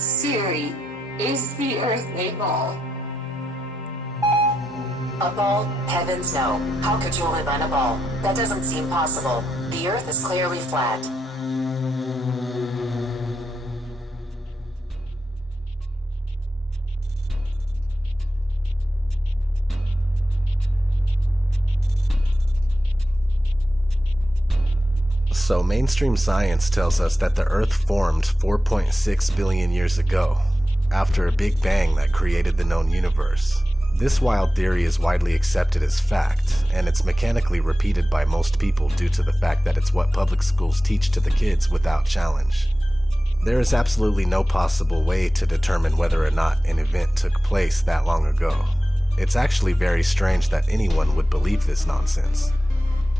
Siri, is the Earth a ball? A ball? Heavens no. How could you live on a ball? That doesn't seem possible. The Earth is clearly flat. So mainstream science tells us that the Earth formed 4.6 billion years ago, after a big bang that created the known universe. This wild theory is widely accepted as fact, and it's mechanically repeated by most people due to the fact that it's what public schools teach to the kids without challenge. There is absolutely no possible way to determine whether or not an event took place that long ago. It's actually very strange that anyone would believe this nonsense.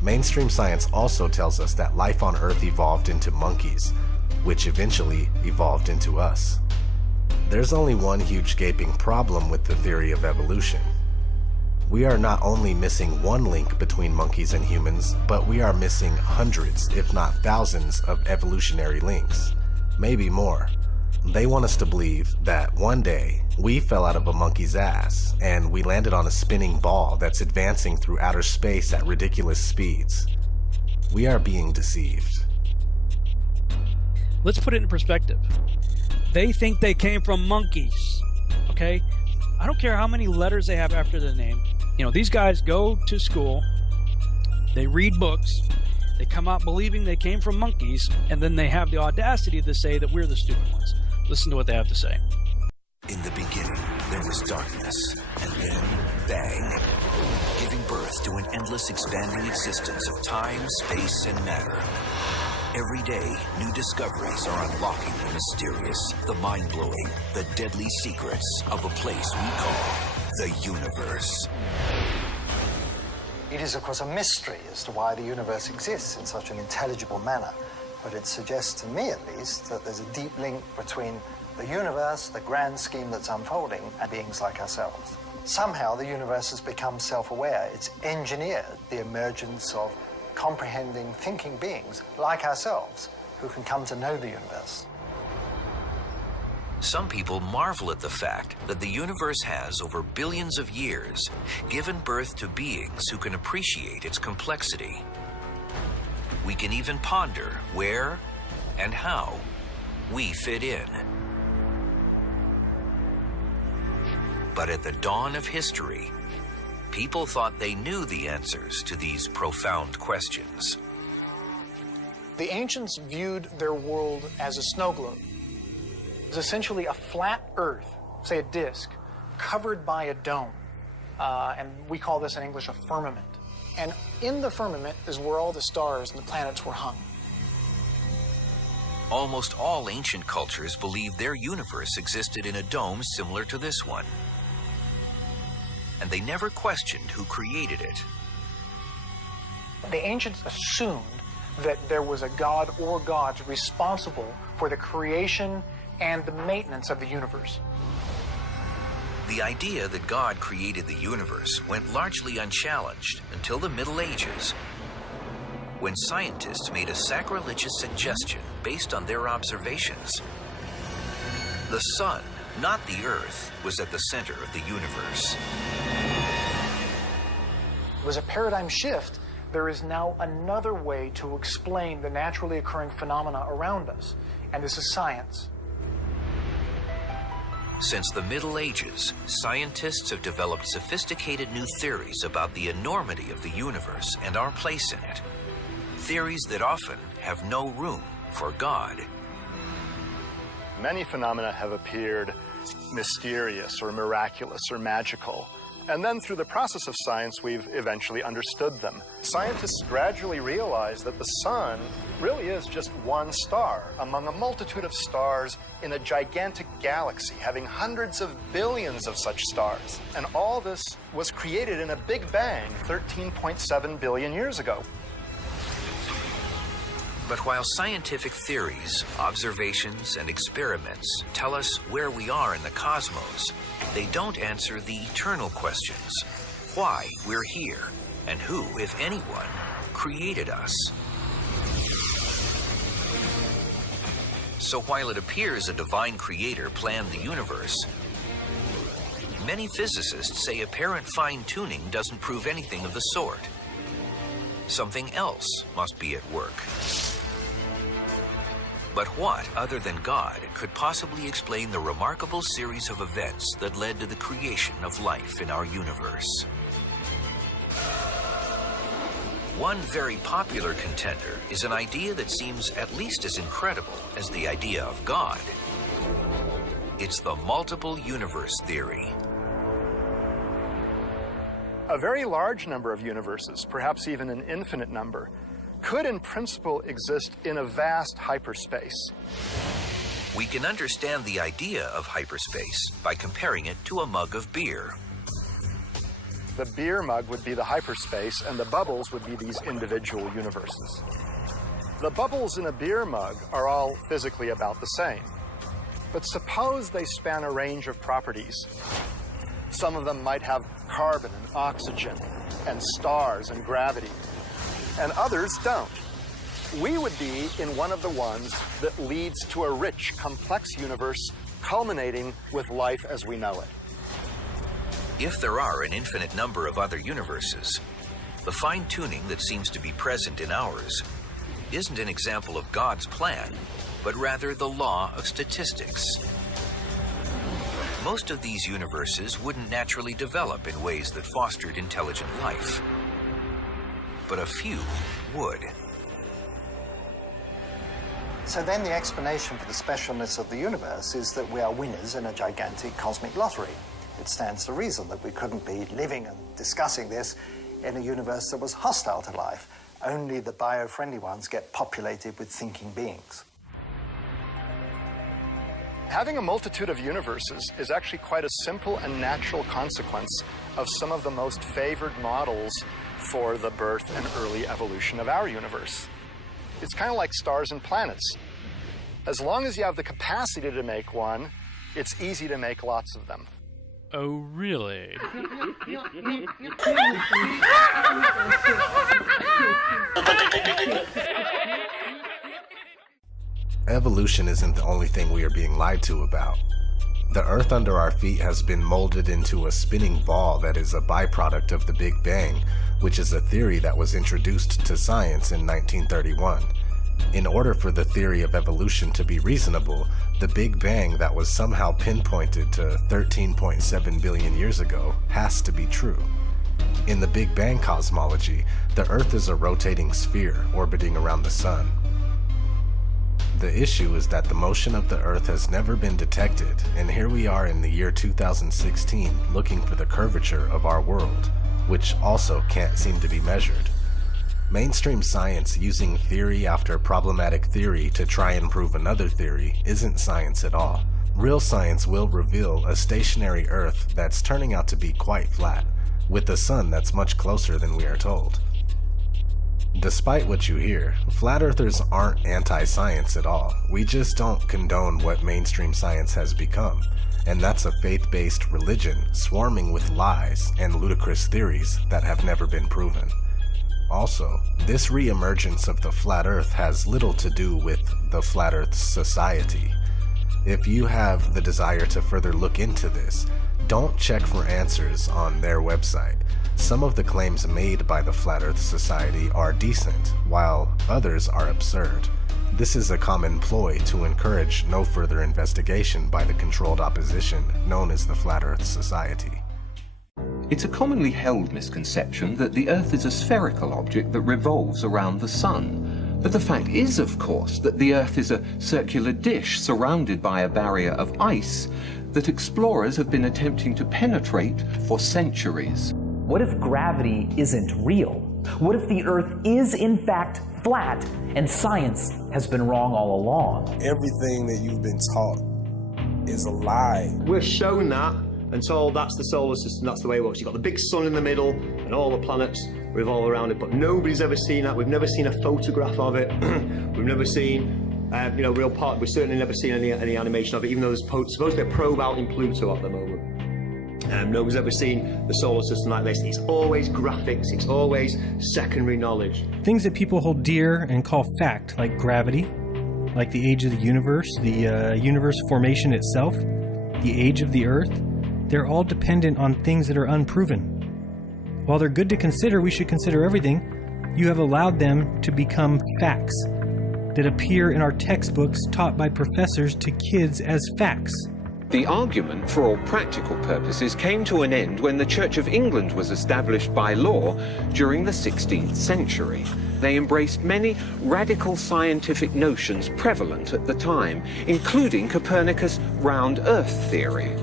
Mainstream science also tells us that life on Earth evolved into monkeys, which eventually evolved into us. There's only one huge gaping problem with the theory of evolution. We are not only missing one link between monkeys and humans, but we are missing hundreds, if not thousands, of evolutionary links. Maybe more. They want us to believe that one day we fell out of a monkey's ass and we landed on a spinning ball that's advancing through outer space at ridiculous speeds. We are being deceived. Let's put it in perspective. They think they came from monkeys, okay? I don't care how many letters they have after their name. You know, these guys go to school, they read books, they come out believing they came from monkeys, and then they have the audacity to say that we're the stupid ones. Listen to what they have to say. In the beginning, there was darkness, and then bang, giving birth to an endless expanding existence of time, space, and matter. Every day, new discoveries are unlocking the mysterious, the mind-blowing, the deadly secrets of a place we call the universe. It is, of course, a mystery as to why the universe exists in such an intelligible manner. But it suggests to me, at least, that there's a deep link between the universe, the grand scheme that's unfolding, and beings like ourselves. Somehow, the universe has become self-aware. It's engineered the emergence of comprehending, thinking beings like ourselves who can come to know the universe. Some people marvel at the fact that the universe has, over billions of years, given birth to beings who can appreciate its complexity. We can even ponder where and how we fit in. But at the dawn of history, people thought they knew the answers to these profound questions. The ancients viewed their world as a snow globe. It's essentially a flat Earth, say a disk, covered by a dome. And we call this in English a firmament. And in the firmament is where all the stars and the planets were hung. Almost all ancient cultures believed their universe existed in a dome similar to this one. And they never questioned who created it. The ancients assumed that there was a god or gods responsible for the creation and the maintenance of the universe. The idea that God created the universe went largely unchallenged until the Middle Ages, when scientists made a sacrilegious suggestion based on their observations. The sun, not the Earth, was at the center of the universe. It was a paradigm shift. There is now another way to explain the naturally occurring phenomena around us, and this is science. Since the Middle Ages, scientists have developed sophisticated new theories about the enormity of the universe and our place in it. Theories that often have no room for God. Many phenomena have appeared mysterious or miraculous or magical. And then through the process of science, we've eventually understood them. Scientists gradually realized that the sun really is just one star among a multitude of stars in a gigantic galaxy, having hundreds of billions of such stars. And all this was created in a big bang 13.7 billion years ago. But while scientific theories, observations, and experiments tell us where we are in the cosmos, they don't answer the eternal questions: why we're here, and who, if anyone, created us. So while it appears a divine creator planned the universe, many physicists say apparent fine-tuning doesn't prove anything of the sort. Something else must be at work. But what, other than God, could possibly explain the remarkable series of events that led to the creation of life in our universe? One very popular contender is an idea that seems at least as incredible as the idea of God. It's the multiple universe theory. A very large number of universes, perhaps even an infinite number, could in principle exist in a vast hyperspace. We can understand the idea of hyperspace by comparing it to a mug of beer. The beer mug would be the hyperspace, and the bubbles would be these individual universes. The bubbles in a beer mug are all physically about the same. But suppose they span a range of properties. Some of them might have carbon and oxygen and stars and gravity, and others don't. We would be in one of the ones that leads to a rich, complex universe culminating with life as we know it. If there are an infinite number of other universes, the fine-tuning that seems to be present in ours isn't an example of God's plan, but rather the law of statistics. Most of these universes wouldn't naturally develop in ways that fostered intelligent life, but a few would. So then the explanation for the specialness of the universe is that we are winners in a gigantic cosmic lottery. It stands to reason that we couldn't be living and discussing this in a universe that was hostile to life. Only the bio-friendly ones get populated with thinking beings. Having a multitude of universes is actually quite a simple and natural consequence of some of the most favored models for the birth and early evolution of our universe. It's kind of like stars and planets. As long as you have the capacity to make one, it's easy to make lots of them. Oh, really? Evolution isn't the only thing we are being lied to about. The Earth under our feet has been molded into a spinning ball that is a byproduct of the Big Bang, which is a theory that was introduced to science in 1931. In order for the theory of evolution to be reasonable, the Big Bang that was somehow pinpointed to 13.7 billion years ago has to be true. In the Big Bang cosmology, the Earth is a rotating sphere orbiting around the Sun. The issue is that the motion of the Earth has never been detected, and here we are in the year 2016 looking for the curvature of our world, which also can't seem to be measured. Mainstream science using theory after problematic theory to try and prove another theory isn't science at all. Real science will reveal a stationary Earth that's turning out to be quite flat, with the Sun that's much closer than we are told. Despite what you hear, flat earthers aren't anti-science at all. We just don't condone what mainstream science has become, and that's a faith-based religion swarming with lies and ludicrous theories that have never been proven. Also, this re-emergence of the flat earth has little to do with the Flat Earth Society. If you have the desire to further look into this, don't check for answers on their website. Some of the claims made by the Flat Earth Society are decent, while others are absurd. This is a common ploy to encourage no further investigation by the controlled opposition known as the Flat Earth Society. It's a commonly held misconception that the Earth is a spherical object that revolves around the Sun. But the fact is, of course, that the Earth is a circular dish surrounded by a barrier of ice that explorers have been attempting to penetrate for centuries. What if gravity isn't real? What if the Earth is in fact flat and science has been wrong all along? Everything that you've been taught is a lie. We're shown that and told that's the solar system, that's the way it works. You've got the big sun in the middle and all the planets revolve around it, but nobody's ever seen that. We've never seen a photograph of it. We've never seen, real part. We've certainly never seen any animation of it, even though there's supposed to be a probe out in Pluto at the moment. Nobody's ever seen the solar system like this. It's always graphics, it's always secondary knowledge. Things that people hold dear and call fact, like gravity, like the age of the universe, the universe formation itself, the age of the Earth, they're all dependent on things that are unproven. While they're good to consider, we should consider everything. You have allowed them to become facts that appear in our textbooks taught by professors to kids as facts. The argument, for all practical purposes, came to an end when the Church of England was established by law during the 16th century. They embraced many radical scientific notions prevalent at the time, including Copernicus' round Earth theory.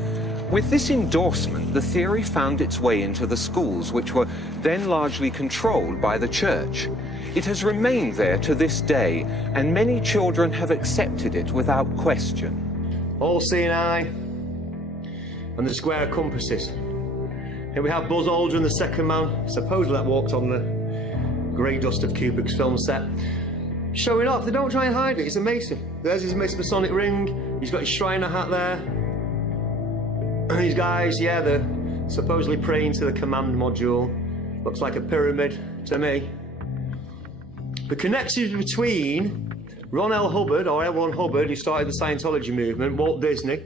With this endorsement, the theory found its way into the schools, which were then largely controlled by the Church. It has remained there to this day, and many children have accepted it without question. All-seeing eye and the square compasses. Here we have Buzz Aldrin, the second man, supposedly that walked on the grey dust of Kubrick's film set, showing off. They don't try and hide it, it's amazing. There's his Masonic ring, he's got his Shriner hat there. And these guys, yeah, they're supposedly praying to the command module. Looks like a pyramid to me. The connections between Ron L. Hubbard, or L. Ron Hubbard, who started the Scientology movement, Walt Disney,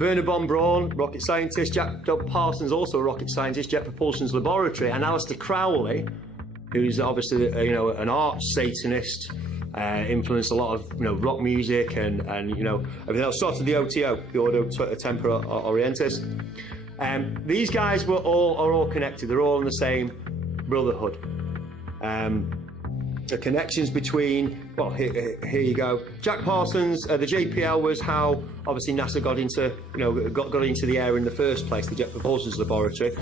Werner von Braun, rocket scientist, Jack Parsons, also a rocket scientist, Jet Propulsion's laboratory, and Aleister Crowley, who's obviously an art Satanist, influenced a lot of rock music and everything else. Started the OTO, the Ordo Tempora Orientis. These guys are all connected. They're all in the same brotherhood. The connections between, well, here you go. Jack Parsons, the JPL was how obviously NASA got into, got into the air in the first place, the Jet Propulsion's laboratory.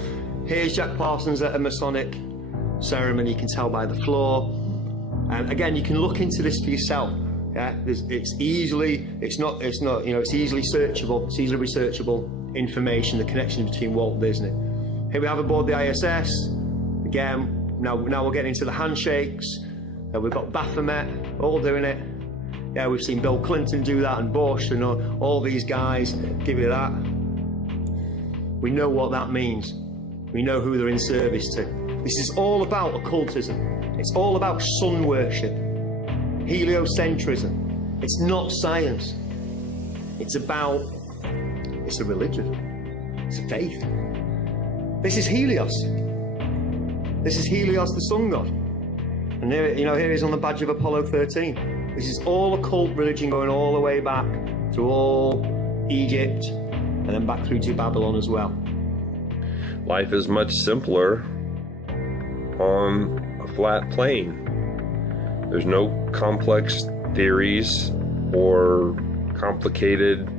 Here's Jack Parsons at a Masonic ceremony. You can tell by the floor. Again, you can look into this for yourself. Yeah, it's easily searchable. It's easily researchable information. The connection between Walt Disney. Here we have aboard the ISS. Again, now we're getting into the handshakes. We've got Baphomet all doing it. Yeah, we've seen Bill Clinton do that and Bush and all these guys give you that. We know what that means. We know who they're in service to. This is all about occultism. It's all about sun worship, heliocentrism. It's not science. It's a religion. It's a faith. This is Helios. This is Helios, the sun god. And here he is on the badge of Apollo 13. This is all occult religion going all the way back through all Egypt and then back through to Babylon as well. Life is much simpler on a flat plane. There's no complex theories or complicated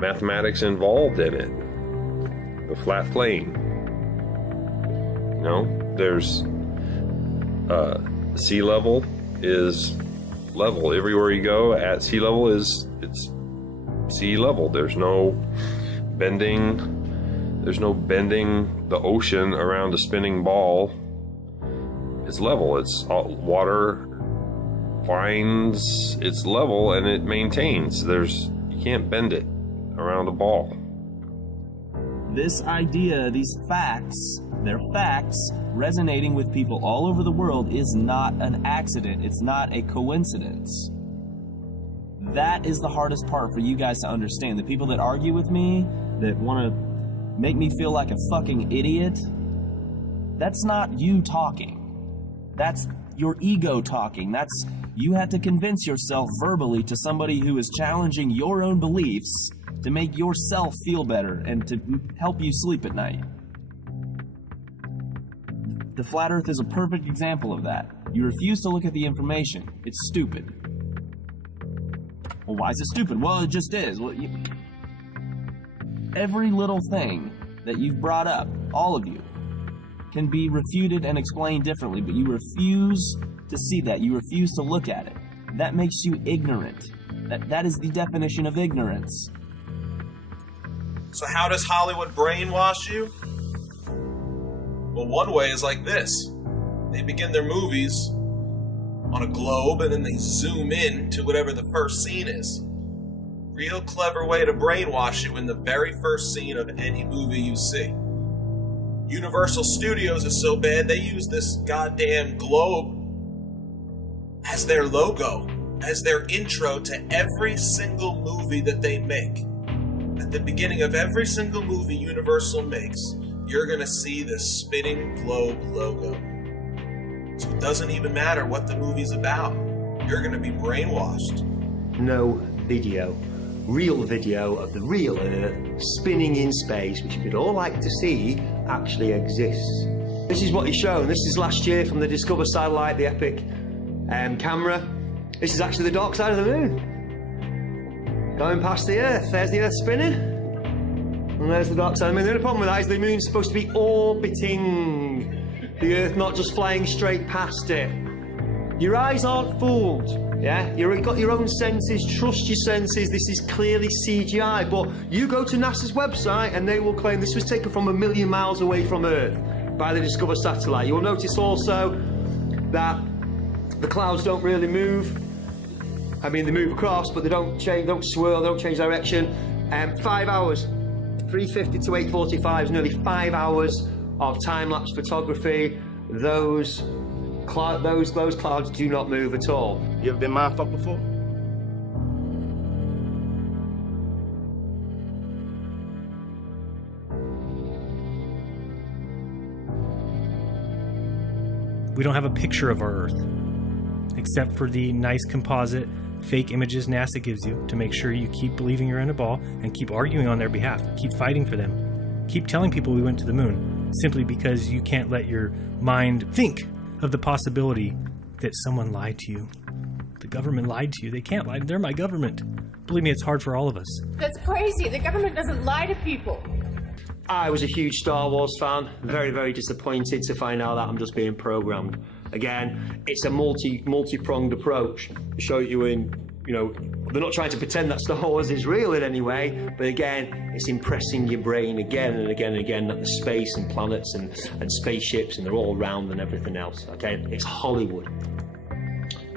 mathematics involved in it. The flat plane. There's sea level is level. Everywhere you go at sea level it's sea level. There's no bending the ocean around a spinning ball. It's level. It's water finds its level and it maintains. You can't bend it around a ball. This idea, these facts, they're facts, resonating with people all over the world is not an accident. It's not a coincidence. That is the hardest part for you guys to understand. The people that argue with me, that want to make me feel like a fucking idiot, that's not you talking. That's your ego talking. That's you have to convince yourself verbally to somebody who is challenging your own beliefs to make yourself feel better and to help you sleep at night. The flat earth is a perfect example of that. You refuse to look at the information. It's stupid. Well, why is it stupid? Well, it just is. Well, every little thing that you've brought up, all of you, can be refuted and explained differently, but you refuse to see that. You refuse to look at it. That makes you ignorant. That is the definition of ignorance. So how does Hollywood brainwash you? Well, one way is like this. They begin their movies on a globe and then they zoom in to whatever the first scene is. Real clever way to brainwash you in the very first scene of any movie you see. Universal Studios is so bad they use this goddamn globe as their logo as their intro to every single movie that they make. At the beginning of every single movie Universal makes, you're going to see this spinning globe logo. So it doesn't even matter what the movie's about. You're going to be brainwashed. No video, real video of the real Earth spinning in space, which you'd all like to see, actually exists. This is what he's shown. This is last year from the Discover satellite, the Epic camera. This is actually the dark side of the moon. Going past the Earth. There's the Earth spinning. And there's the dark side of the moon. The only problem with that is the moon's supposed to be orbiting the Earth, not just flying straight past it. Your eyes aren't fooled, yeah? You've got your own senses, trust your senses, this is clearly CGI, but you go to NASA's website and they will claim this was taken from 1 million miles away from Earth by the Discover satellite. You'll notice also that the clouds don't really move. I mean, they move across, but they don't change, don't swirl, they don't change direction. 5 hours, 3:50 to 8:45 is nearly 5 hours of time-lapse photography. Those clouds do not move at all. You ever been mindfucked before? We don't have a picture of our Earth, except for the nice composite fake images NASA gives you to make sure you keep believing you're in a ball and keep arguing on their behalf, keep fighting for them, keep telling people we went to the moon, simply because you can't let your mind think of the possibility that someone lied to you. The government lied to you. They can't lie. They're my government. Believe me, it's hard for all of us. That's crazy. The government doesn't lie to people. I was a huge Star Wars fan. Very, very disappointed to find out that I'm just being programmed. Again, it's a multi-pronged approach. To show you in, they're not trying to pretend that Star Wars is real in any way, but again, it's impressing your brain again and again and again that the space and planets and spaceships and they're all around and everything else, okay? It's Hollywood.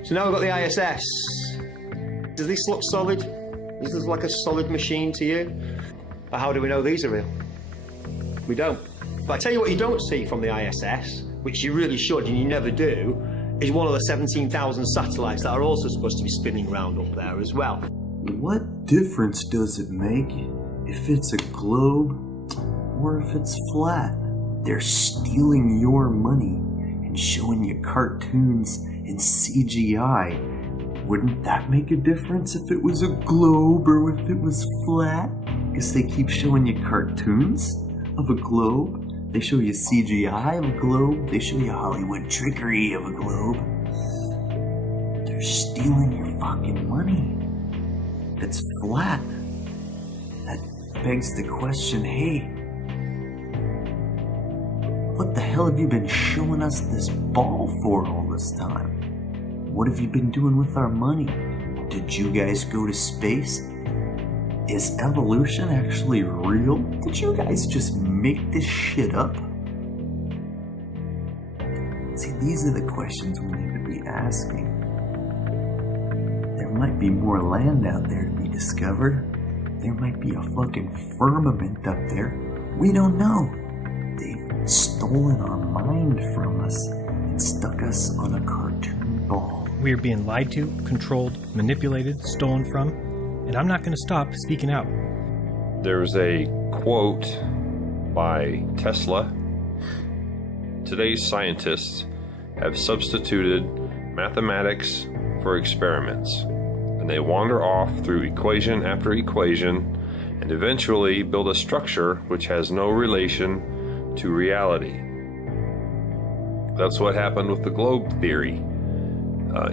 So now we've got the ISS. Does this look solid? Does this look like a solid machine to you? But how do we know these are real? We don't. But I tell you what you don't see from the ISS, which you really should and you never do, is one of the 17,000 satellites that are also supposed to be spinning around up there as well. What difference does it make if it's a globe or if it's flat? They're stealing your money and showing you cartoons and CGI. Wouldn't that make a difference if it was a globe or if it was flat? Because they keep showing you cartoons of a globe. They show you CGI of a globe. They show you Hollywood trickery of a globe. They're stealing your fucking money. If it's flat, that begs the question, hey, what the hell have you been showing us this ball for all this time? What have you been doing with our money? Did you guys go to space? Is evolution actually real? Did you guys just make this shit up? See, these are the questions we need to be asking. There might be more land out there to be discovered. There might be a fucking firmament up there. We don't know. They've stolen our mind from us and stuck us on a cartoon ball. We are being lied to, controlled, manipulated, stolen from, and I'm not going to stop speaking out. There's a quote by Tesla. Today's scientists have substituted mathematics for experiments, and they wander off through equation after equation and eventually build a structure which has no relation to reality. That's what happened with the globe theory.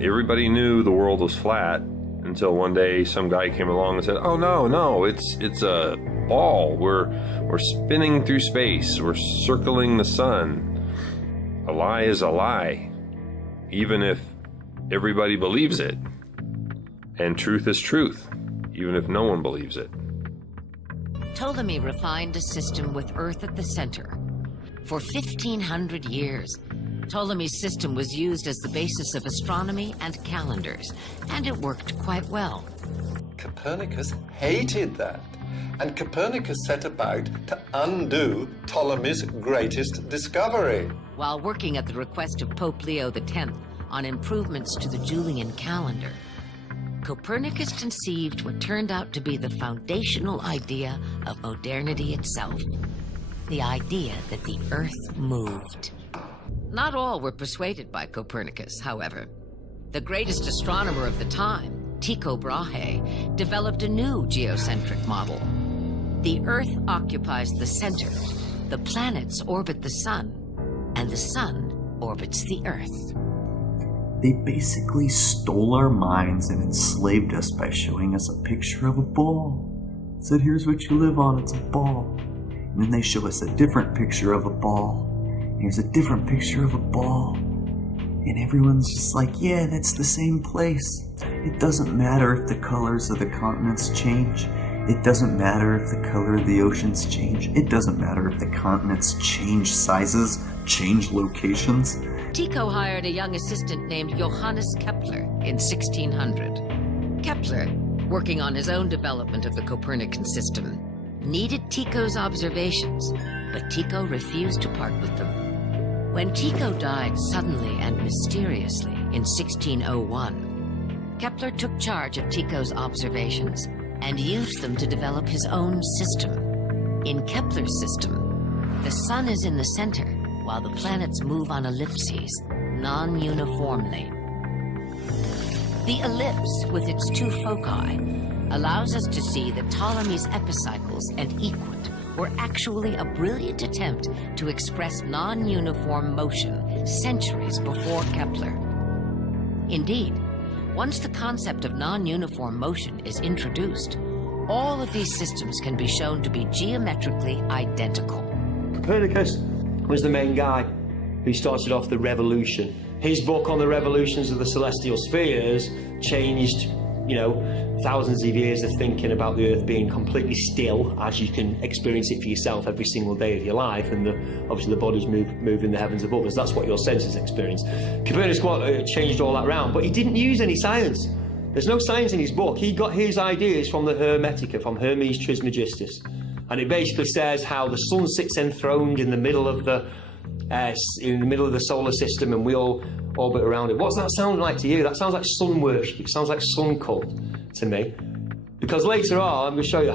Everybody knew the world was flat until one day some guy came along and said, "Oh no, it's a ball. We're spinning through space. We're circling the sun." A lie is a lie, even if everybody believes it. And truth is truth, even if no one believes it. Ptolemy refined a system with Earth at the center. For 1,500 years, Ptolemy's system was used as the basis of astronomy and calendars, and it worked quite well. Copernicus hated that, and Copernicus set about to undo Ptolemy's greatest discovery. While working at the request of Pope Leo X on improvements to the Julian calendar, Copernicus conceived what turned out to be the foundational idea of modernity itself. The idea that the Earth moved. Not all were persuaded by Copernicus, however. The greatest astronomer of the time, Tycho Brahe, developed a new geocentric model. The Earth occupies the center, the planets orbit the sun, and the sun orbits the Earth. They basically stole our minds and enslaved us by showing us a picture of a ball. Said, here's what you live on, it's a ball. And then they show us a different picture of a ball. Here's a different picture of a ball. And everyone's just like, yeah, that's the same place. It doesn't matter if the colors of the continents change. It doesn't matter if the color of the oceans change. It doesn't matter if the continents change sizes, change locations. Tycho hired a young assistant named Johannes Kepler in 1600. Kepler, working on his own development of the Copernican system, needed Tycho's observations, but Tycho refused to part with them. When Tycho died suddenly and mysteriously in 1601, Kepler took charge of Tycho's observations and used them to develop his own system. In Kepler's system, the sun is in the center, while the planets move on ellipses, non-uniformly. The ellipse, with its two foci, allows us to see that Ptolemy's epicycles and equant were actually a brilliant attempt to express non-uniform motion centuries before Kepler. Indeed, once the concept of non-uniform motion is introduced, all of these systems can be shown to be geometrically identical. Copernicus was the main guy who started off the revolution. His book on the revolutions of the celestial spheres changed, thousands of years of thinking about the Earth being completely still, as you can experience it for yourself every single day of your life, and obviously the bodies move in the heavens above us. That's what your senses experience. Copernicus changed all that around, but he didn't use any science. There's no science in his book. He got his ideas from the Hermetica, from Hermes Trismegistus. And it basically says how the sun sits enthroned in the middle of the solar system, and we all orbit around it. What's that sound like to you? That sounds like sun worship. It sounds like sun cult to me. Because later on, I'm going to show you,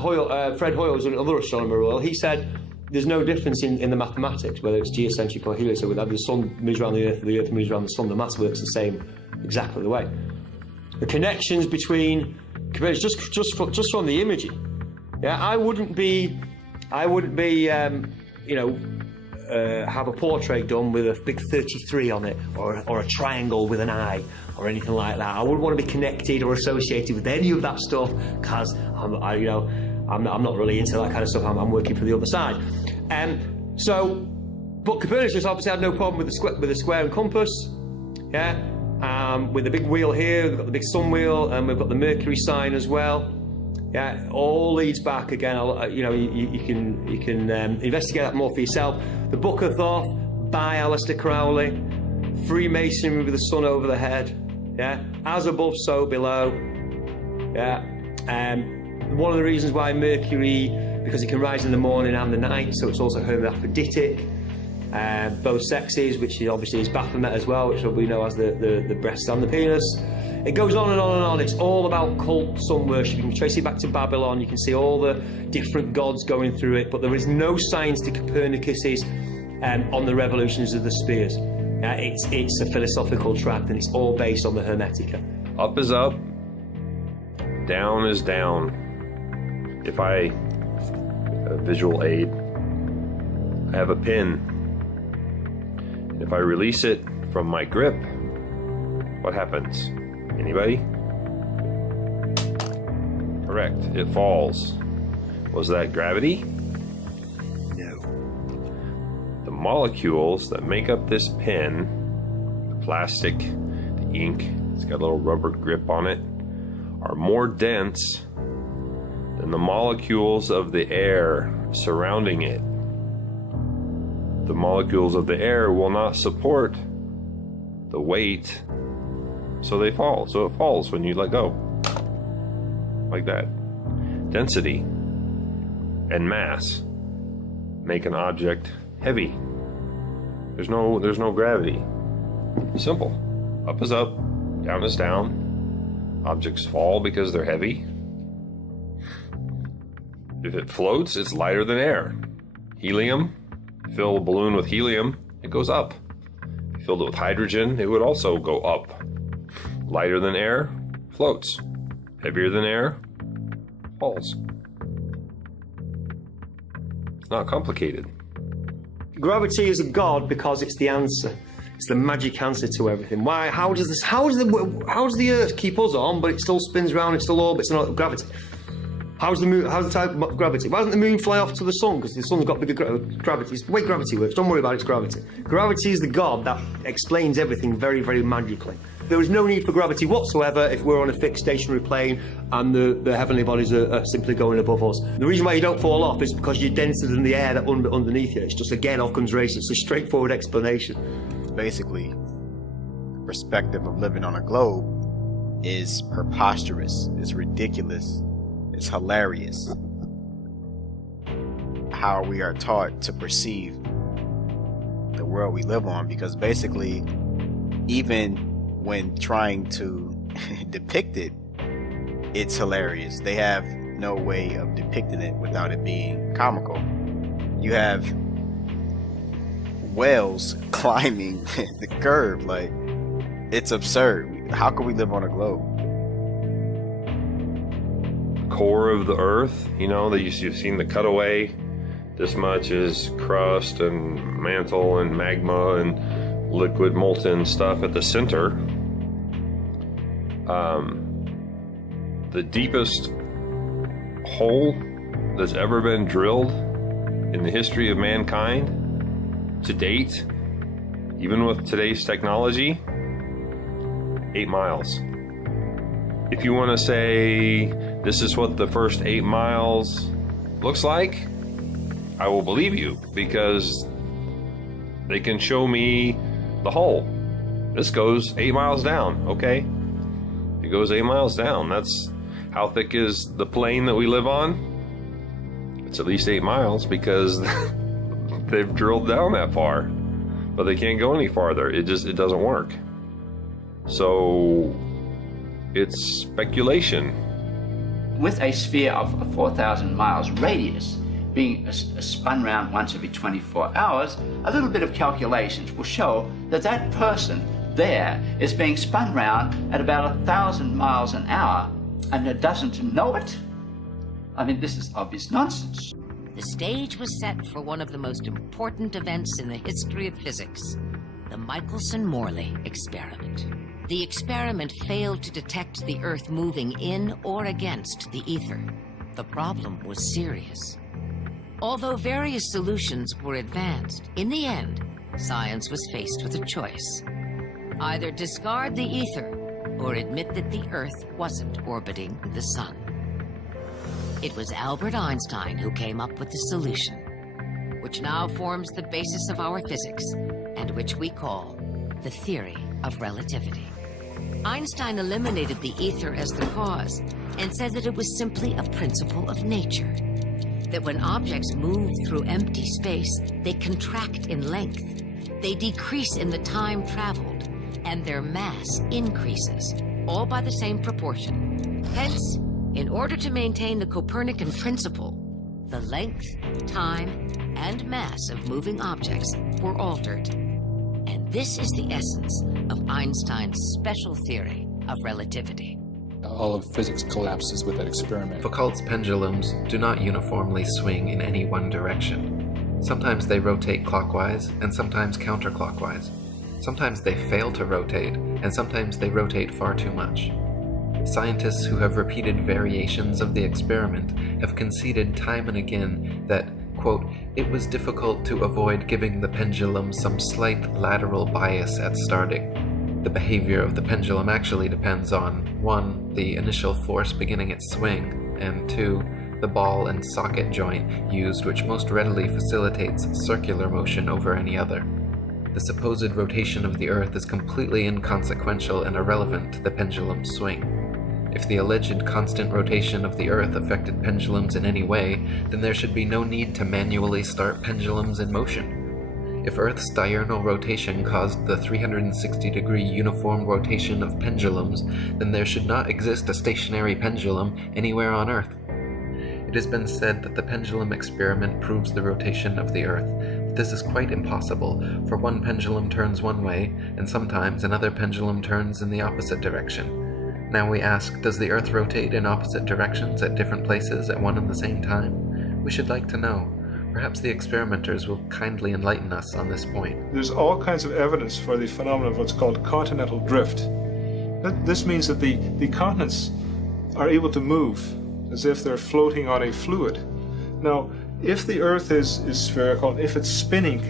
Fred Hoyle was another astronomer. Well, he said there's no difference in the mathematics, whether it's geocentric or heliocentric. So the sun moves around the Earth moves around the sun. The math works the same, exactly the way. The connections between just from the imaging. Yeah, I wouldn't have a portrait done with a big 33 on it, or a triangle with an eye, or anything like that. I wouldn't want to be connected or associated with any of that stuff, because I'm not really into that kind of stuff. I'm working for the other side. But Copernicus obviously had no problem with the square and compass. Yeah, with the big wheel here, we've got the big sun wheel, and we've got the Mercury sign as well. Yeah, all leads back again. You can investigate that more for yourself. The Book of Thoth by Aleister Crowley, Freemasonry with the sun over the head. Yeah, as above, so below. Yeah, one of the reasons why Mercury, because it can rise in the morning and the night, so it's also hermaphroditic. Both sexes, which obviously is Baphomet as well, which we know as the breast and the penis. It goes on and on and on. It's all about cult sun worship. You can trace it back to Babylon. You can see all the different gods going through it, but there is no science to Copernicus's on the revolutions of the spheres. It's a philosophical tract, and it's all based on the Hermetica. Up is up, down is down. If a visual aid, I have a pin. If I release it from my grip, what happens? Anybody? Correct. It falls. Was that gravity? No. The molecules that make up this pen, the plastic, the ink, it's got a little rubber grip on it, are more dense than the molecules of the air surrounding it. The molecules of the air will not support the weight, so they fall. So it falls when you let go. Like that. Density and mass make an object heavy. There's no gravity. Simple. Up is up, down is down. Objects fall because they're heavy. If it floats, it's lighter than air. Helium, fill a balloon with helium, it goes up. If you filled it with hydrogen, it would also go up. Lighter than air, floats. Heavier than air, falls. It's not complicated. Gravity is a god because it's the answer. It's the magic answer to everything. Why? How does the Earth keep us on, but it still spins around, it still orbits, and gravity? How's the moon? How's the type of gravity? Why doesn't the moon fly off to the sun? Because the sun's got bigger gravity. It's the way gravity works. Don't worry about its gravity. Gravity is the god that explains everything very, very magically. There is no need for gravity whatsoever if we're on a fixed stationary plane and the heavenly bodies are simply going above us. The reason why you don't fall off is because you're denser than the air that underneath you. It's just, again, Occam's razor. It's a straightforward explanation. Basically, the perspective of living on a globe is preposterous, it's ridiculous, it's hilarious. How we are taught to perceive the world we live on, because basically, even when trying to depict it, it's hilarious. They have no way of depicting it without it being comical. You have whales climbing the curve, like, it's absurd. How can we live on a globe? Core of the Earth, you know, you've seen the cutaway. This much is crust and mantle and magma and liquid molten stuff at the center. The deepest hole that's ever been drilled in the history of mankind to date, even with today's technology, 8 miles. If you want to say this is what the first 8 miles looks like, I will believe you, because they can show me the hole. This goes 8 miles down, okay? It goes 8 miles down. That's how thick is the plane that we live on? It's at least 8 miles, because they've drilled down that far, but they can't go any farther. It doesn't work. So it's speculation. With a sphere of 4,000 miles radius being spun round once every 24 hours, a little bit of calculations will show that that person there is being spun round at about 1,000 miles an hour, and it doesn't know it? I mean, this is obvious nonsense. The stage was set for one of the most important events in the history of physics, the Michelson-Morley experiment. The experiment failed to detect the Earth moving in or against the ether. The problem was serious. Although various solutions were advanced, in the end, science was faced with a choice. Either discard the ether or admit that the Earth wasn't orbiting the sun. It was Albert Einstein who came up with the solution, which now forms the basis of our physics, and which we call the theory of relativity. Einstein eliminated the ether as the cause and said that it was simply a principle of nature, that when objects move through empty space, they contract in length, they decrease in the time traveled, and their mass increases, all by the same proportion. Hence, in order to maintain the Copernican principle, the length, time, and mass of moving objects were altered. And this is the essence of Einstein's special theory of relativity. All of physics collapses with that experiment. Foucault's pendulums do not uniformly swing in any one direction. Sometimes they rotate clockwise, and sometimes counterclockwise. Sometimes they fail to rotate, and sometimes they rotate far too much. Scientists who have repeated variations of the experiment have conceded time and again that, quote, it was difficult to avoid giving the pendulum some slight lateral bias at starting. The behavior of the pendulum actually depends on 1. The initial force beginning its swing, and 2. The ball and socket joint used, which most readily facilitates circular motion over any other. The supposed rotation of the Earth is completely inconsequential and irrelevant to the pendulum's swing. If the alleged constant rotation of the Earth affected pendulums in any way, then there should be no need to manually start pendulums in motion. If Earth's diurnal rotation caused the 360-degree uniform rotation of pendulums, then there should not exist a stationary pendulum anywhere on Earth. It has been said that the pendulum experiment proves the rotation of the Earth, but this is quite impossible, for one pendulum turns one way, and sometimes another pendulum turns in the opposite direction. Now we ask, does the Earth rotate in opposite directions at different places at one and the same time? We should like to know. Perhaps the experimenters will kindly enlighten us on this point. There's all kinds of evidence for the phenomenon of what's called continental drift. This means that the continents are able to move as if they're floating on a fluid. Now, if the Earth is spherical, if it's spinning,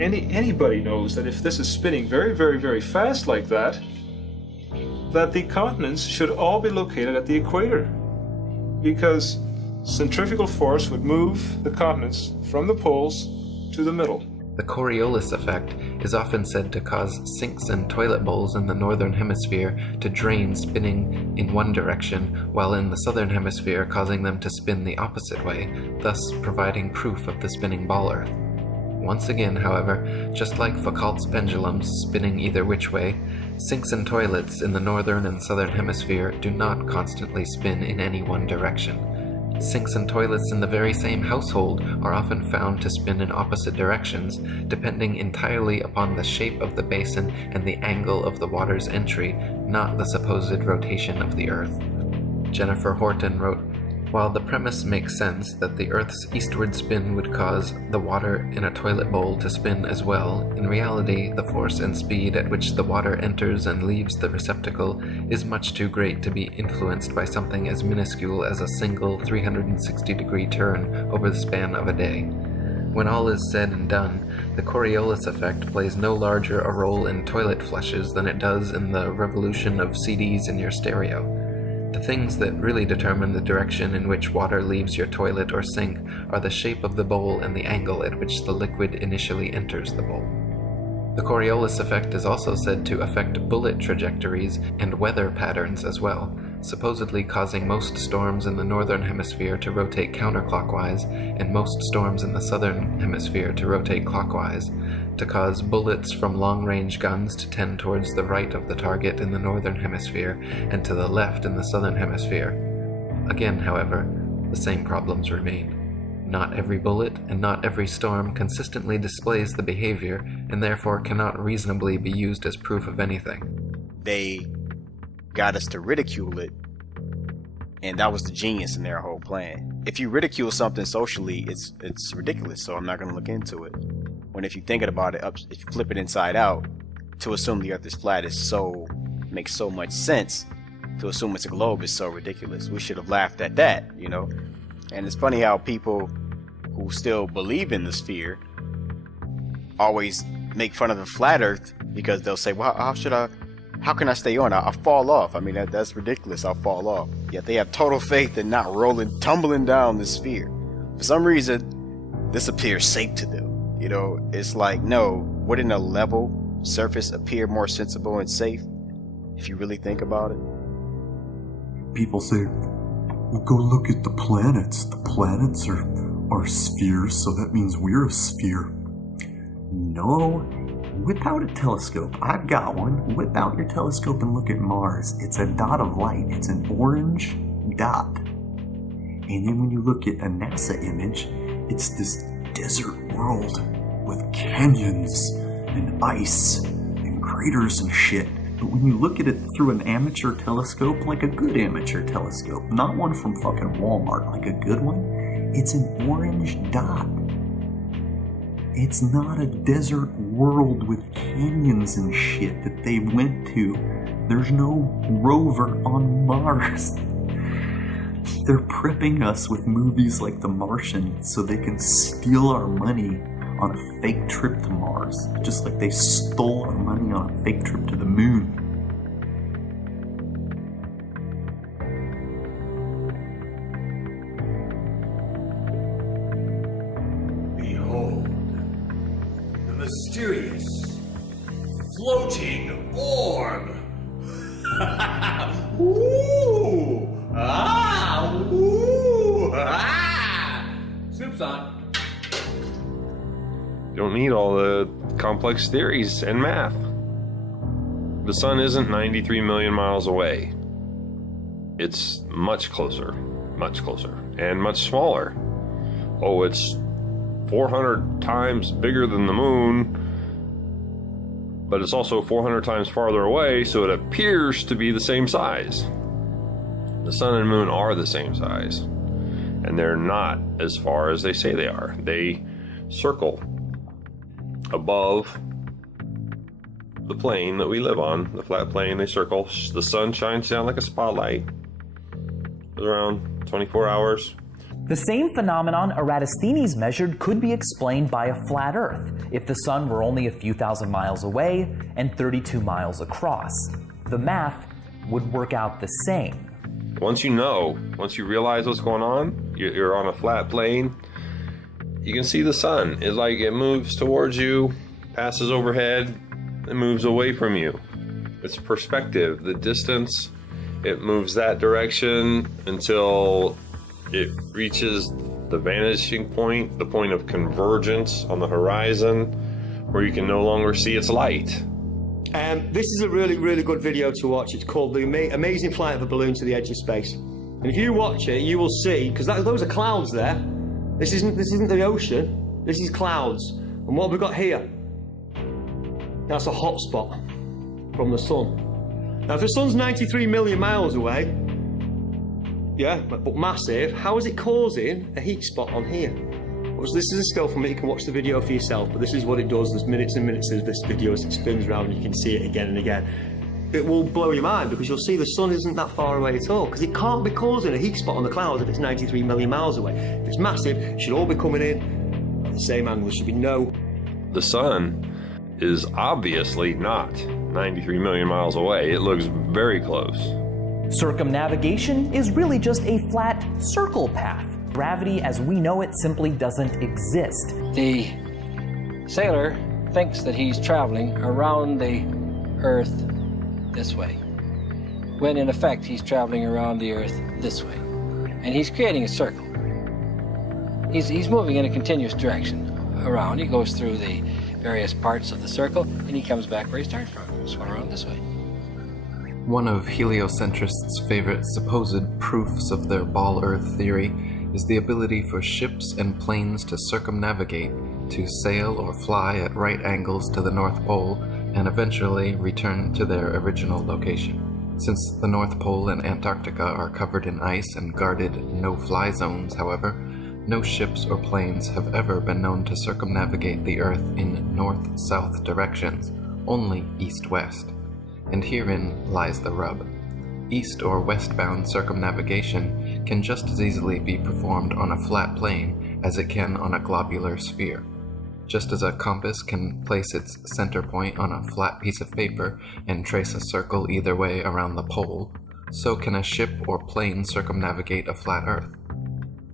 anybody knows that if this is spinning very, very, very fast like that the continents should all be located at the equator, because centrifugal force would move the continents from the poles to the middle. The Coriolis effect is often said to cause sinks and toilet bowls in the northern hemisphere to drain spinning in one direction, while in the southern hemisphere causing them to spin the opposite way, thus providing proof of the spinning ball Earth. Once again, however, just like Foucault's pendulums spinning either which way, sinks and toilets in the northern and southern hemisphere do not constantly spin in any one direction. Sinks and toilets in the very same household are often found to spin in opposite directions, depending entirely upon the shape of the basin and the angle of the water's entry, not the supposed rotation of the Earth. Jennifer Horton wrote, "While the premise makes sense that the Earth's eastward spin would cause the water in a toilet bowl to spin as well, in reality the force and speed at which the water enters and leaves the receptacle is much too great to be influenced by something as minuscule as a single 360-degree turn over the span of a day. When all is said and done, the Coriolis effect plays no larger a role in toilet flushes than it does in the revolution of CDs in your stereo. The things that really determine the direction in which water leaves your toilet or sink are the shape of the bowl and the angle at which the liquid initially enters the bowl." The Coriolis effect is also said to affect bullet trajectories and weather patterns as well, supposedly causing most storms in the northern hemisphere to rotate counterclockwise and most storms in the southern hemisphere to rotate clockwise, to cause bullets from long-range guns to tend towards the right of the target in the northern hemisphere and to the left in the southern hemisphere. Again, however, the same problems remain. Not every bullet and not every storm consistently displays the behavior and therefore cannot reasonably be used as proof of anything. They got us to ridicule it, and that was the genius in their whole plan. If you ridicule something socially, it's ridiculous, so I'm not going to look into it. When if you think about it, if you flip it inside out, to assume the Earth is flat makes so much sense. To assume it's a globe is so ridiculous. We should have laughed at that, you know? And it's funny how people who still believe in the sphere always make fun of the flat Earth, because they'll say, well, how can I stay on? I'll fall off. I mean, that's ridiculous. I'll fall off. Yet they have total faith in not tumbling down the sphere. For some reason, this appears safe to them. You know, it's like, no, wouldn't a level surface appear more sensible and safe if you really think about it? People say, well, go look at the planets. The planets are spheres, so that means we're a sphere. No, whip out a telescope. I've got one. Whip out your telescope and look at Mars. It's a dot of light. It's an orange dot. And then when you look at a NASA image, it's this desert world with canyons and ice and craters and shit. But when you look at it through an amateur telescope, like a good amateur telescope, not one from fucking Walmart, like a good one, it's an orange dot. It's not a desert world with canyons and shit that they went to. There's no rover on Mars. They're prepping us with movies like The Martian so they can steal our money on a fake trip to Mars, just like they stole our money on a fake trip to the moon. Behold, the mysterious floating orb. Ooh! Ah! Ooh! Ah! Soup's on. Don't don't need all the complex theories and math. The sun isn't 93 million miles away. It's much closer, and much smaller. Oh, it's 400 times bigger than the moon, but it's also 400 times farther away, so it appears to be the same size. The sun and moon are the same size, and they're not as far as they say they are. They circle above the plane that we live on, the flat plane. They circle. The sun shines down like a spotlight. It's around 24 hours. The same phenomenon Eratosthenes measured could be explained by a flat Earth if the sun were only a few thousand miles away and 32 miles across. The math would work out the same. Once you realize what's going on, you're on a flat plane, you can see the sun. It's like it moves towards you, passes overhead, and moves away from you. It's perspective, the distance. It moves that direction until it reaches the vanishing point, the point of convergence on the horizon, where you can no longer see its light. This is a really, really good video to watch. It's called The Amazing Flight of a Balloon to the Edge of Space. And if you watch it, you will see, because those are clouds there. This isn't the ocean. This is clouds. And what have we got here? That's a hot spot from the sun. Now, if the sun's 93 million miles away, yeah, but massive, how is it causing a heat spot on here? Well, this is a still from it. You can watch the video for yourself, but this is what it does. There's minutes and minutes of this video as it spins around, and you can see it again and again. It will blow your mind, because you'll see the sun isn't that far away at all, because it can't be causing a heat spot on the clouds if it's 93 million miles away. If it's massive, it should all be coming in at the same angle. There should be no... The sun is obviously not 93 million miles away. It looks very close. Circumnavigation is really just a flat circle path. Gravity as we know it simply doesn't exist. The sailor thinks that he's traveling around the Earth this way, when in effect he's traveling around the Earth this way. And he's creating a circle. He's moving in a continuous direction around. He goes through the various parts of the circle, and he comes back where he started from. He's going around this way. One of heliocentrists' favorite supposed proofs of their ball Earth theory is the ability for ships and planes to circumnavigate, to sail or fly at right angles to the North Pole, and eventually return to their original location. Since the North Pole and Antarctica are covered in ice and guarded no-fly zones, however, no ships or planes have ever been known to circumnavigate the Earth in north-south directions, only east-west. And herein lies the rub. East or westbound circumnavigation can just as easily be performed on a flat plane as it can on a globular sphere. Just as a compass can place its center point on a flat piece of paper and trace a circle either way around the pole, so can a ship or plane circumnavigate a flat Earth.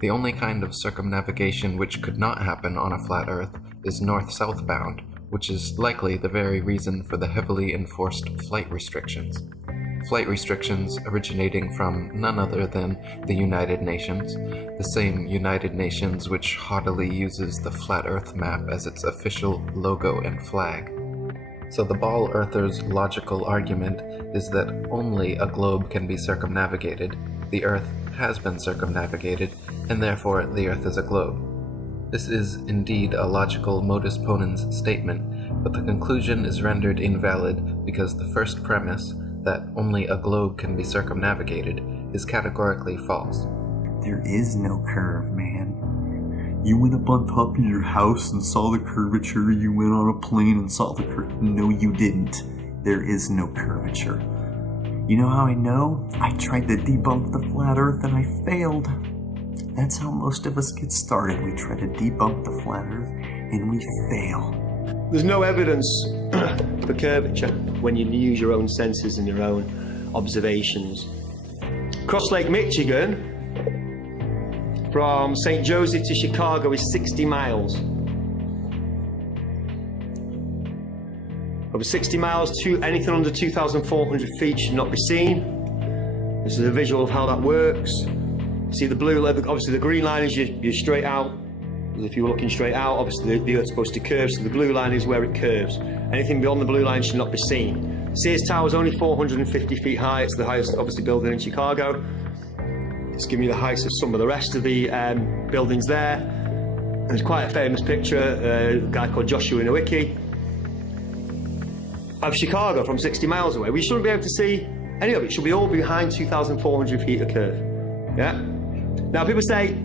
The only kind of circumnavigation which could not happen on a flat Earth is north-south bound, which is likely the very reason for the heavily enforced flight restrictions. Flight restrictions originating from none other than the United Nations, the same United Nations which haughtily uses the Flat Earth map as its official logo and flag. So the ball earther's logical argument is that only a globe can be circumnavigated, the Earth has been circumnavigated, and therefore the Earth is a globe. This is indeed a logical modus ponens statement, but the conclusion is rendered invalid because the first premise, that only a globe can be circumnavigated, is categorically false. There is no curve, man. You went up on top of your house and saw the curvature. You went on a plane and saw the curve. No, you didn't. There is no curvature. You know how I know? I tried to debunk the flat Earth and I failed. That's how most of us get started. We try to debunk the flat Earth and we fail. There's no evidence for curvature when you use your own senses and your own observations. Cross Lake Michigan, from St. Joseph to Chicago, is 60 miles. Over 60 miles, anything under 2,400 feet should not be seen. This is a visual of how that works. See the blue, obviously the green line is your straight out As if you were looking straight out, obviously the Earth's supposed to curve, so the blue line is where it curves. Anything beyond the blue line should not be seen. Sears Tower is only 450 feet high. It's the highest, obviously, building in Chicago. It's giving you the height of some of the rest of the buildings there. There's quite a famous picture, a guy called Joshua Nowicki, of Chicago from 60 miles away. We shouldn't be able to see any of it. It should be all behind 2,400 feet of curve. Yeah? Now people say,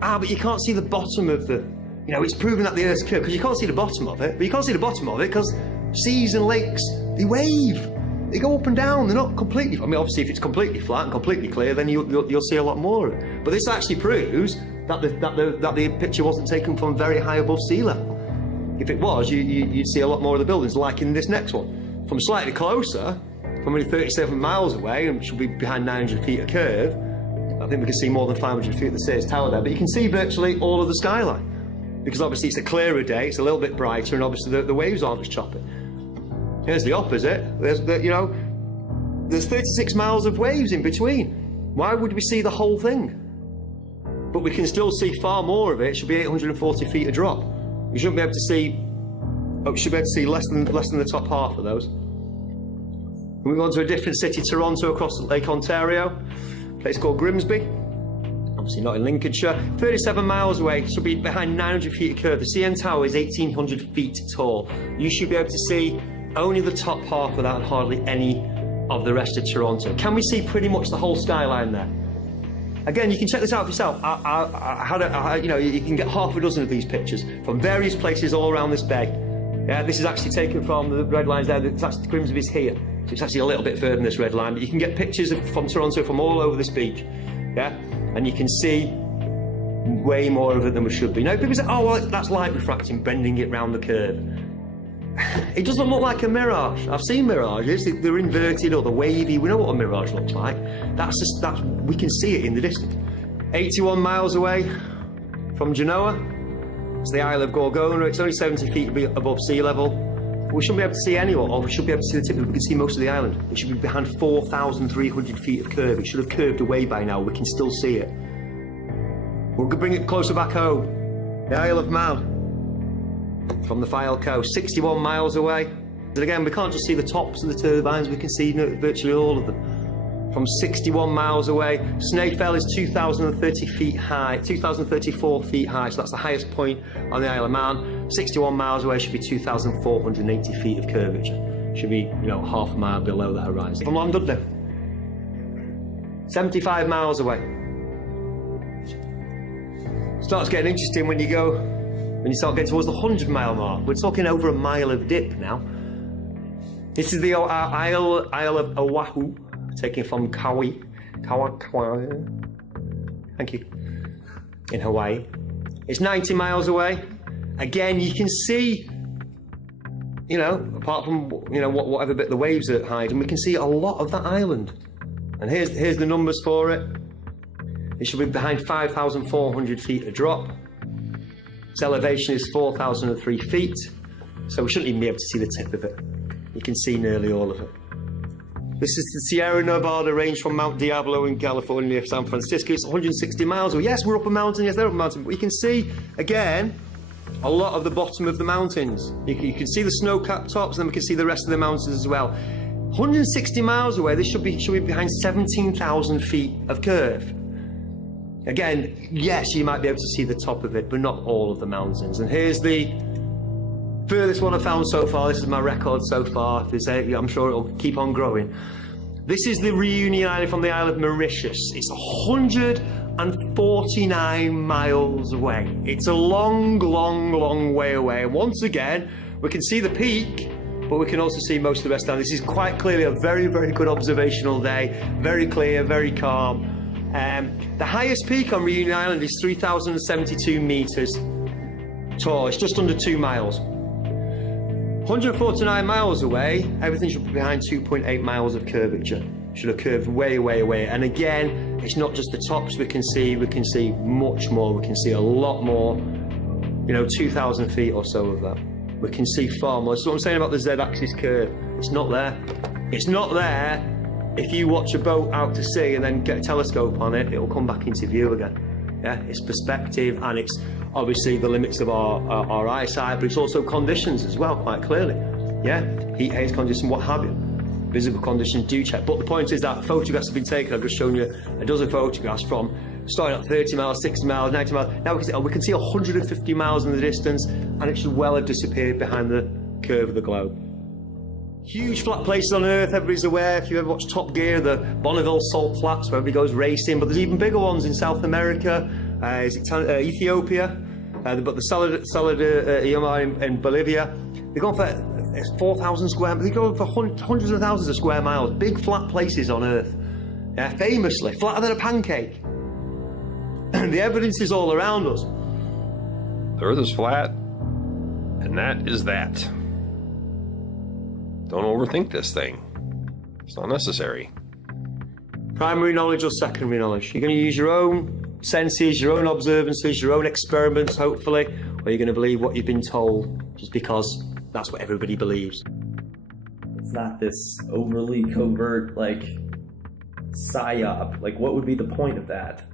but you can't see the bottom of the, it's proven that the Earth's curved, because you can't see the bottom of it. But you can't see the bottom of it because seas and lakes, they wave. They go up and down, they're not completely, obviously if it's completely flat and completely clear, then you'll see a lot more of it. But this actually proves that the picture wasn't taken from very high above sea level. If it was, you'd see a lot more of the buildings, like in this next one. From slightly closer, from only 37 miles away, and should be behind 900 feet of curve, I think we can see more than 500 feet of the Sears Tower there, but you can see virtually all of the skyline. Because obviously it's a clearer day, it's a little bit brighter, and obviously the waves aren't as choppy. Here's the opposite. There's 36 miles of waves in between. Why would we see the whole thing? But we can still see far more of it. It should be 840 feet a drop. We shouldn't be able to see. We should be able to see less than the top half of those. We go on to a different city, Toronto, across Lake Ontario. A place called Grimsby. Obviously not in Lincolnshire. 37 miles away. Should be behind 900 feet of curve. The CN Tower is 1,800 feet tall. You should be able to see only the top half of that and hardly any of the rest of Toronto. Can we see pretty much the whole skyline there? Again, you can check this out for yourself. You can get half a dozen of these pictures from various places all around this bay. Yeah, this is actually taken from the red lines there. It's actually Grimsby's here, so it's actually a little bit further than this red line. But you can get pictures from Toronto from all over this beach. Yeah, and you can see way more of it than we should be. Now people say, oh well, that's light refracting, bending it round the curve. It doesn't look like a mirage. I've seen mirages. They're inverted or they're wavy. We know what a mirage looks like. We can see it in the distance. 81 miles away from Genoa, it's the Isle of Gorgona. It's only 70 feet above sea level. We shouldn't be able to see anyone, or we should be able to see the tip. We can see most of the island. It should be behind 4,300 feet of curve. It should have curved away by now. We can still see it. We'll bring it closer back home. The Isle of Man. From the Fylde coast, 61 miles away. And again, we can't just see the tops of the turbines, we can see virtually all of them. From 61 miles away, Snaefell is 2,030 feet high, 2,034 feet high, so that's the highest point on the Isle of Man. 61 miles away should be 2,480 feet of curvature. Should be, half a mile below the horizon. From London, 75 miles away. Starts getting interesting when you start getting towards the 100-mile mark. We're talking over a mile of dip now. This is the Isle of Oahu, taken from Kauai. Thank you. In Hawaii. It's 90 miles away. Again, you can see, apart from, whatever bit the waves are hiding, we can see a lot of that island. And here's the numbers for it. It should be behind 5,400 feet a drop. Its elevation is 4,003 feet, so we shouldn't even be able to see the tip of it. You can see nearly all of it. This is the Sierra Nevada range from Mount Diablo in California near San Francisco. It's 160 miles away. Yes, we're up a mountain. Yes, they're up a mountain. But we can see, again, a lot of the bottom of the mountains. You can see the snow-capped tops, and then we can see the rest of the mountains as well. 160 miles away, this should be behind 17,000 feet of curve. Again, yes, you might be able to see the top of it, but not all of the mountains. And here's the furthest one I've found so far. This is my record so far. I'm sure it'll keep on growing. This is the Reunion Island from the Isle of Mauritius. It's 149 miles away. It's a long, long, long way away. And once again, we can see the peak, but we can also see most of the rest down. This is quite clearly a very, very good observational day. Very clear, very calm. The highest peak on Reunion Island is 3,072 meters tall. It's just under 2 miles. 149 miles away, everything should be behind 2.8 miles of curvature. Should have curved way, way away. And again, it's not just the tops we can see much more. We can see a lot more, 2,000 feet or so of that. We can see far more. That's what I'm saying about the Z-axis curve. It's not there. It's not there. If you watch a boat out to sea and then get a telescope on it, it'll come back into view again. Yeah, it's perspective, and it's obviously the limits of our eyesight, but it's also conditions as well, quite clearly. Yeah, heat, haze condition, what have you. Physical conditions do check. But the point is that photographs have been taken. I've just shown you a dozen photographs from starting at 30 miles, 60 miles, 90 miles. Now we can see 150 miles in the distance, and it should well have disappeared behind the curve of the globe. Huge flat places on Earth, everybody's aware. If you ever watch Top Gear, the Bonneville Salt Flats, where everybody goes racing, but there's even bigger ones in South America, Ethiopia, but the Saladillo in Bolivia. They're going for 4,000 square, they're going for hundreds of thousands of square miles. Big flat places on Earth. Yeah, famously, flatter than a pancake. The evidence is all around us. The Earth is flat, and that is that. Don't overthink this thing. It's not necessary. Primary knowledge or secondary knowledge? You're going to use your own senses, your own observances, your own experiments, hopefully, or you're going to believe what you've been told just because that's what everybody believes. It's not this overly covert, like, psyop. Like, what would be the point of that?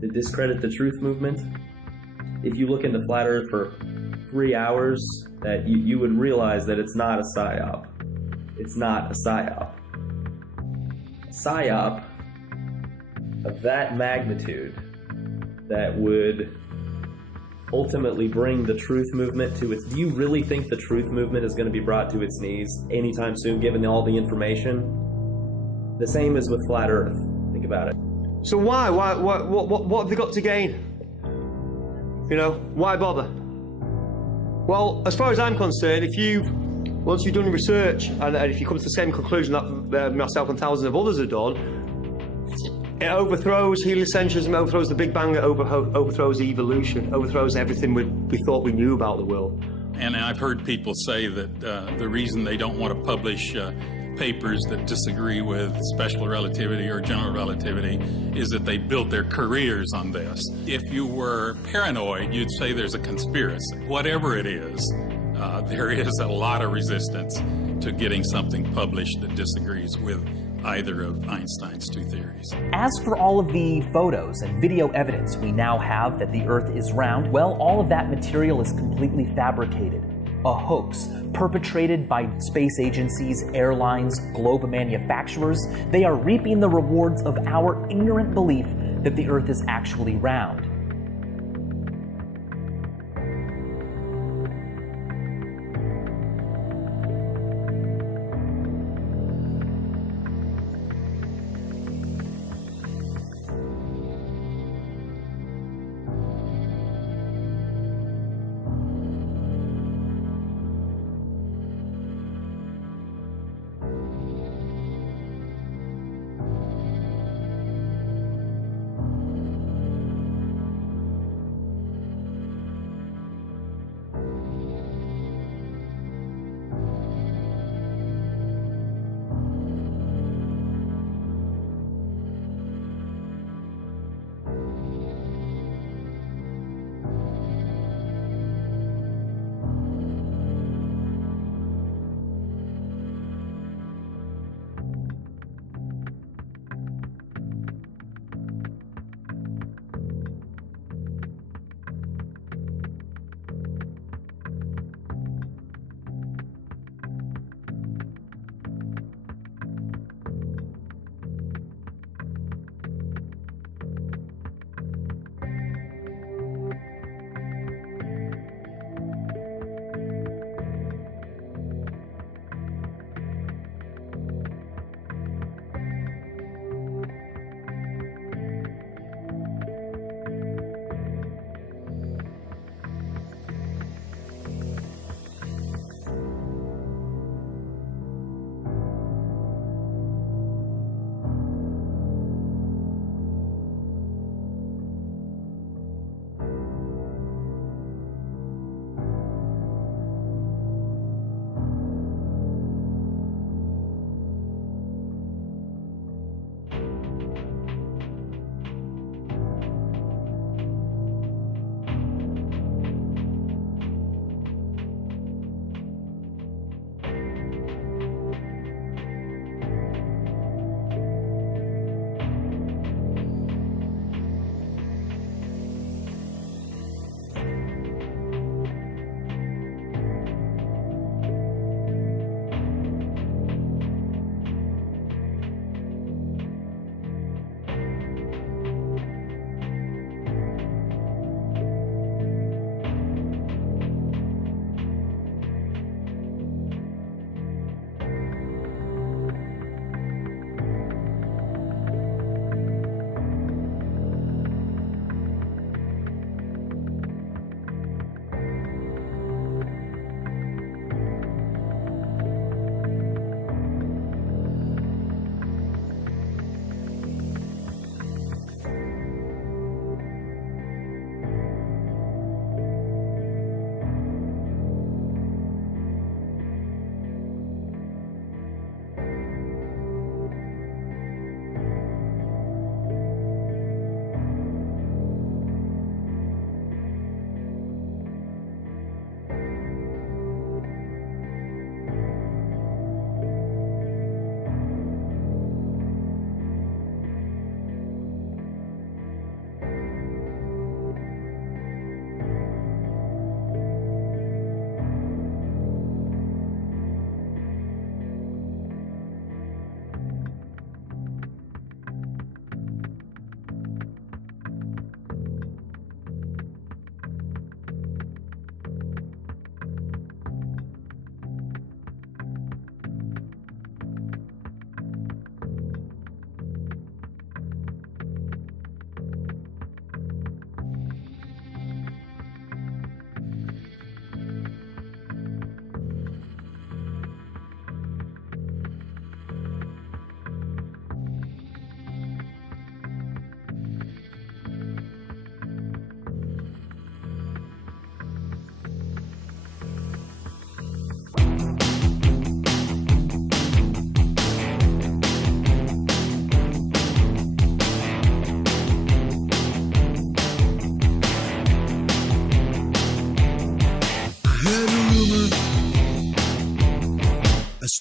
To discredit the truth movement? If you look into Flat Earth for 3 hours, that you would realize that it's not a psyop. It's not a psyop. A psyop of that magnitude that would ultimately bring the truth movement to its... Do you really think the truth movement is going to be brought to its knees anytime soon, given all the information? The same as with Flat Earth. Think about it. So why? What have they got to gain? You know, why bother? Well, as far as I'm concerned, once you've done research, and if you come to the same conclusion that myself and thousands of others have done, it overthrows heliocentrism, overthrows the Big Bang, it overthrows evolution, overthrows everything we thought we knew about the world. And I've heard people say that the reason they don't want to publish papers that disagree with special relativity or general relativity is that they built their careers on this. If you were paranoid, you'd say there's a conspiracy. Whatever it is, there is a lot of resistance to getting something published that disagrees with either of Einstein's two theories. As for all of the photos and video evidence we now have that the Earth is round, well, all of that material is completely fabricated. A hoax perpetrated by space agencies, airlines, globe manufacturers. They are reaping the rewards of our ignorant belief that the Earth is actually round.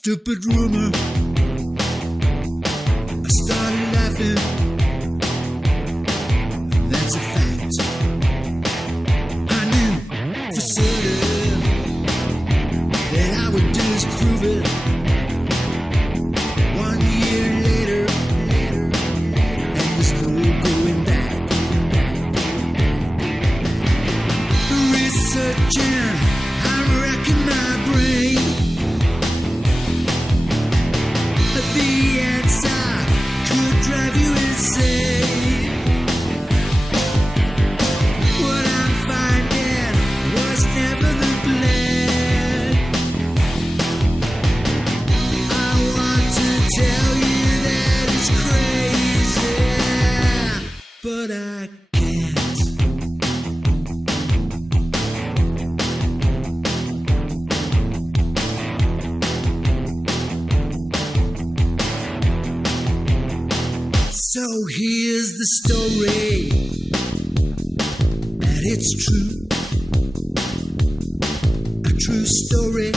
stupid rumor. I started laughing. That's a fact. I knew for certain that I would disprove it. 1 year later, and there's no going back. Researching, I'm racking my brain. The answer could drive you insane. What I'm finding was never the plan. I want to tell you that it's crazy, but I can't. So here's the story, and it's true, a true story.